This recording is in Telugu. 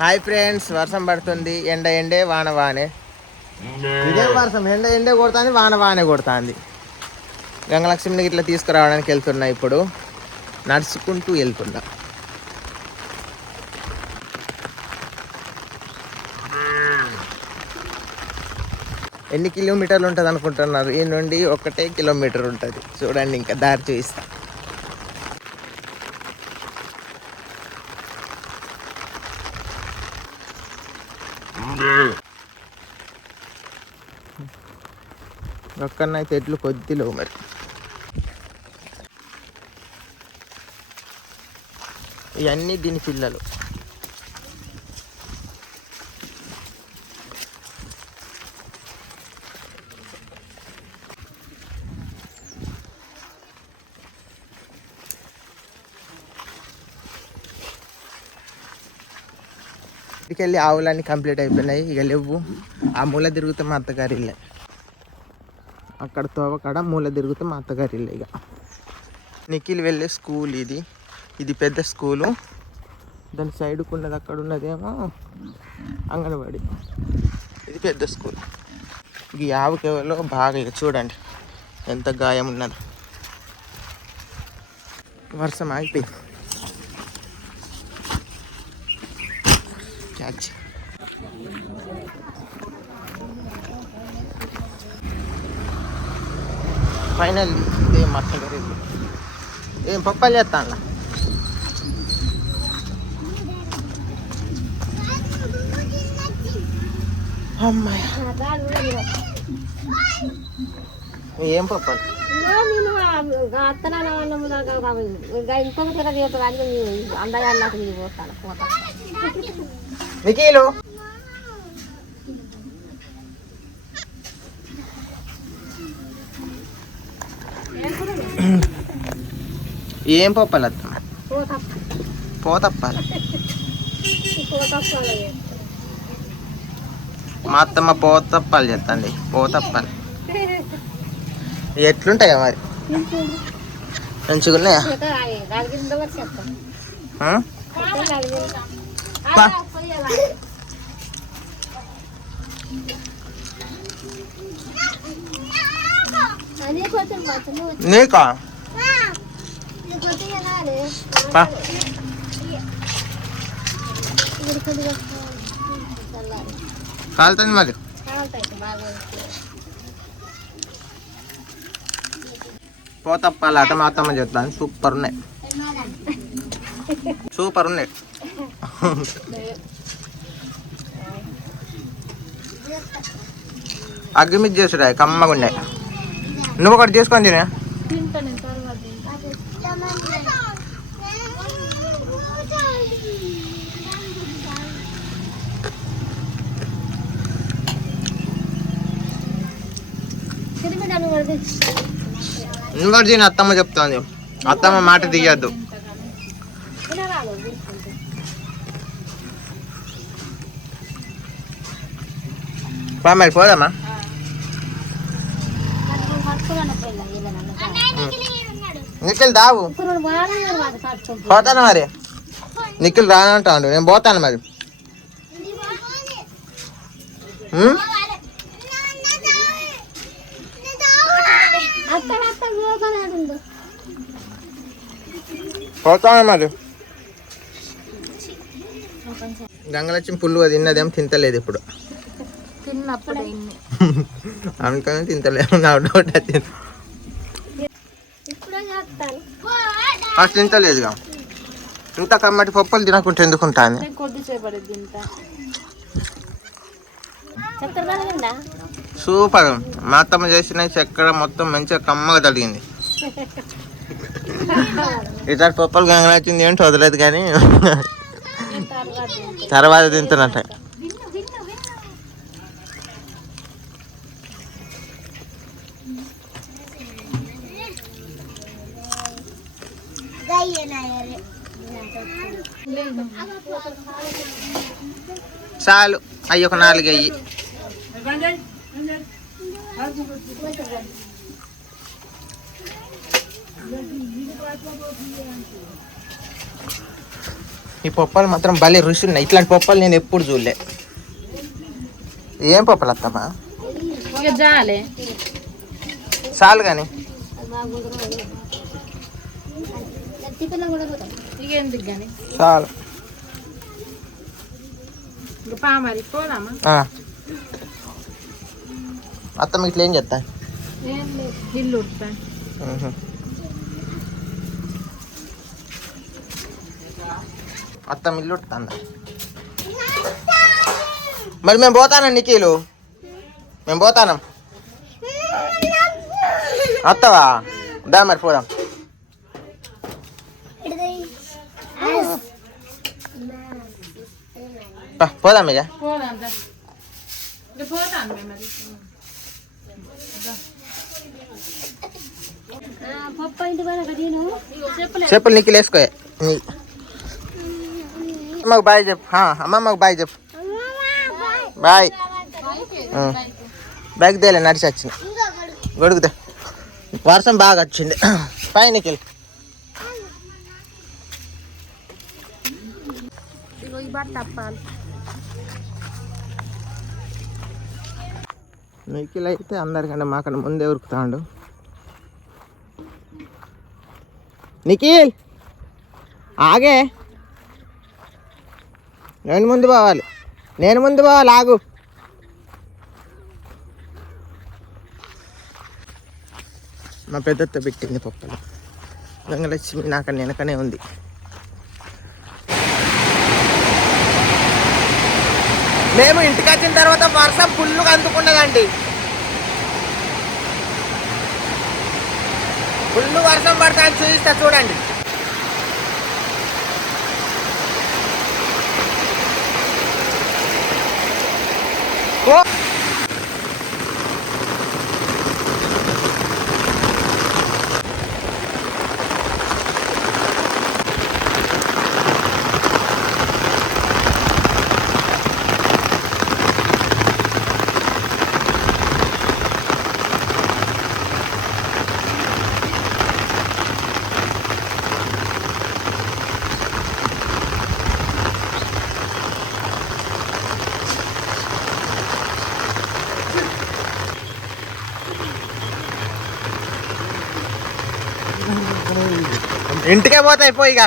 హాయ్ ఫ్రెండ్స్, వర్షం పడుతుంది. ఎండే వాన వానే. ఇదేం వర్షం? ఎండే కొడుతుంది, వాన వానే కొడుతుంది. గంగలక్ష్మిని ఇట్లా తీసుకురావడానికి వెళ్తున్నా. ఇప్పుడు నడుచుకుంటూ వెళ్తున్నా. ఎన్ని కిలోమీటర్లు ఉంటుంది అనుకుంటున్నారు? ఈ నుండి 1 కిలోమీటర్ ఉంటుంది. చూడండి, ఇంకా దారి చూపిస్తా. ఒక్కనైతే ఎడ్లు కొద్దిలో మరి. ఇవన్నీ దీని పిల్లలు. ఇంటికెళ్ళి ఆవులన్నీ కంప్లీట్ అయిపోయినాయి. ఇక లేవు. ఆ మూల తిరుగుతే మా అత్తగారి ఇల్లే. అక్కడ తోవకాడ మూల తిరుగుతే మా అత్తగారి ఇల్లే. ఇక నిఖిల్ వెళ్ళే స్కూల్ ఇది. ఇది పెద్ద స్కూలు. దాని సైడ్కు ఉన్నది, అక్కడ ఉన్నదేమో అంగన్వాడి. ఇది పెద్ద స్కూల్. ఈ ఆవుకేవలో బాగా ఇక చూడండి ఎంత గాయం ఉన్నది. వర్షం ఆగిపోయింది. క్యాచ్. ఫైనల్ ఇదే మా అత్తగారి. ఏం పప్పాలు చేస్తా అన్న? అమ్మాయి ఏం పప్పాలు? నిఖిలు ఏం పప్పాలు అత్తమ్మ? పోతప్పాలి. మా అత్తమ్మ పోతప్పాలు చేస్తండి. పోతప్పాలి ఎట్లుంటాయా మరి? మంచిగా ఉన్నాయా? నీకా కాలుతుంది మరి. పోతప్పాలి అట మా అత్తమ్మ చెప్తాను. సూపర్ ఉన్నాయి, సూపర్ ఉన్నాయి. అగ్గి మీద చేసుడా కమ్మగా ఉన్నాయి. నువ్వు ఒకటి తీసుకొని తినే. నువ్వు తిని, అత్తమ్మ చెప్తాంది. అత్తమ్మ మాట దిగద్దు. మరి పోదామా? నిఖిల్ దావు పోతాను మరి. నిఖిల్ రానంటాడు, నేను పోతాను మరి. పోతాను మరి. గంగలక్ష్మి పుల్లుగా తిన్నదేం తింటలేదు ఇప్పుడు. అందుకని తింటలేదు. నా డౌట్ అది. ఫస్ట్ తింటలేదుగా. ఇంత కమ్మటి పప్పులు తినకుంటే ఎందుకుంటాను? సూపర్. మా అత్తమ్మ చేసిన చక్కెర మొత్తం మంచిగా కమ్మగా తగిలింది. ఇతర పప్పులు గంగలచ్చింది ఏంటి వదలేదు, కానీ తర్వాత తింటున్నట్ట. చాలు అయ్యి ఒక 4 అయ్యి. ఈ పప్పులు మాత్రం భలే రుచి ఉన్నాయి. ఇట్లాంటి పప్పులు నేను ఎప్పుడు చూడలే. ఏం పప్పులు అత్తమ్మా? చాలు కానీ చాలు. అత్తమ్మ ఇట్లా ఏం చేస్తా? అత్తమ్మ ఇల్లు ఉడుతుందా? మరి మేము పోతానం నిఖీలు, మేము పోతానం. వస్తావా? దా మరి పోదాం. పోదాం ఇక. చెప్పులు నీకు వేసుకో. అమ్మకు బాయ్ చెప్పు. అమ్మమ్మకు బాయ్ చెప్పు. బాయ్. బ్యాగ్ తేలే నడిచి వచ్చింది. గొడుగుతే వర్షం బాగా వచ్చింది. పై నిఖిల్. నిఖిల్ అయితే అందరికంటే మాకన్నా ముందే ఉరుకుతాడు. నిఖిల్ ఆగే. నేను ముందు పోవాలి, ఆగు. మా పెద్దత్త పెట్టింది పప్పులు. గంగలక్ష్మి నాకన్నా వెనకనే ఉంది. మేము ఇంటికి వచ్చిన తర్వాత వర్షం ఫుల్గా అందుకున్నదండి. ఫుల్ వర్షం పడతా అని చూపిస్తా చూడండి. ఇంటికే పోతాయి పోయి ఇక.